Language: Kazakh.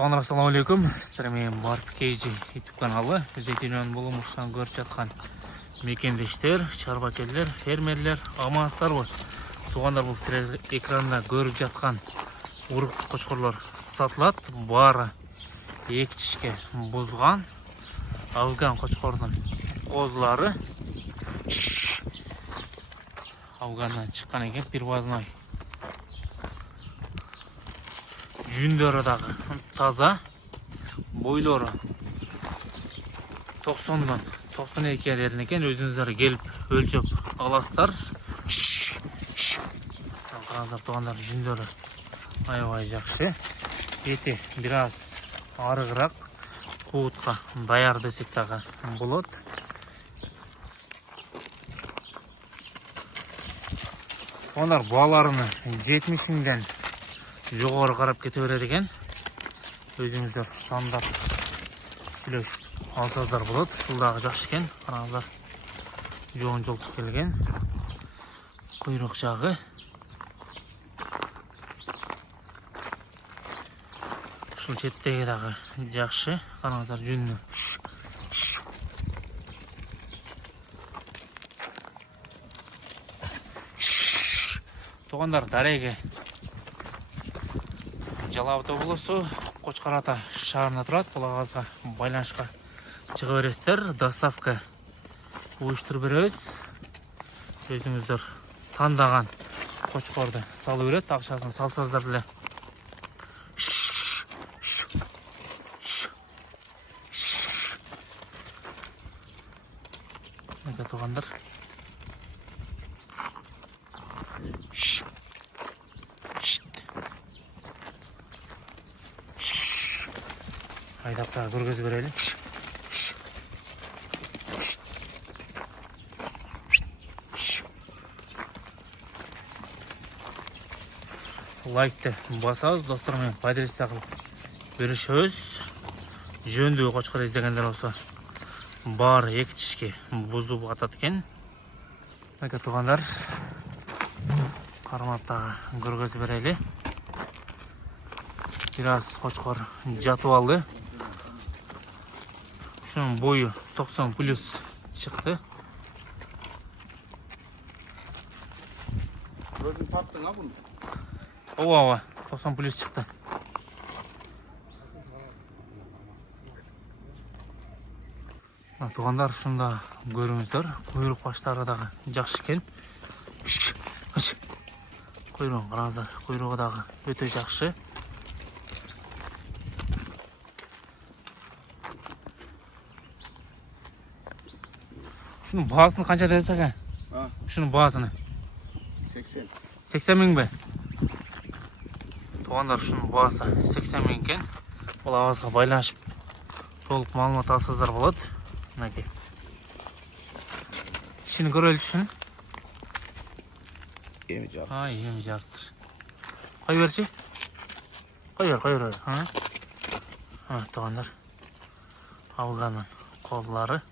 Туғандар, ассаламу алейкум. Сіздер мен Барп Кейджи YouTube каналы. Бізде дүйненің болымышынан көріп жатқан мекендештер, шарбакерлер, фермерлер, амансыздар ғой. Туғандар, бұл сіздер экранда көріп жатқан урық қошқырлар сатылады. Бары екі тішке бұзған афган қошқырдың қозылары. Афганнан шыққан екен, первозной. Жүндері дағы таза, бойлары 90-дан 92-лерін екен, өзіңіздер келіп өлчеп аластар. Қазір туғандар, жүндері аябай жақсы. Еті біраз арығырақ, қуытқа даяр десек тағы болады. Onlar bağlarını 70'inden жоғары қарап кете береді екен. Өзіңіздер таңдап сөйлесіп алсаңыздар болады. Жылдағы жақсы екен. Қараңыздар, жоғын жолтып келген. Құйрық жағы. Шыл шеттегі дағы жақсы. Қараңыздар, жүнні. Туғандар, дареге Жалауыта болысы Қошқарата шағырына тұрады. Бұл ағазға байланышқа шыға бересіздер. Доставка ойыштырып береміз. Өзіңіздер таңдаған қошқарды салу береді. Ақшасын салсаңыздар біле. Неге туғандар? Айдапта көргізіп берелі. Лайкты басауыз, достармен пайдалыса қылып көрішөз. Жөндігі қошқар іздегендер осы бар екі тішке бұзу атады екен. Неге туғандар, қарматтағы көргізіп берелі. Біраз қошқар жатып алды. Şunun boyu 90 plus çıktı. Gözün taktın ha bunu. Ova 90 plus çıktı. Туғандар, шында көріңіздер. Құйрық баштары дағы жақсы екен. Құйрығын қараңыздар. Құйрығы дағы өте жақсы. Şunun bağısını қанша десек екен? Şunun bağısını 80. 80 мың бе? Туғандар, шunun бағасы 80 мың екен. Бұл ағазға байланышып толық малымат алсаңыздар болады. Мінекей. Ішін көрелі шын. Емі жарық. Емі жарықтыр. Қой берші? Қой бер. Туғандар, Афганның қозылары.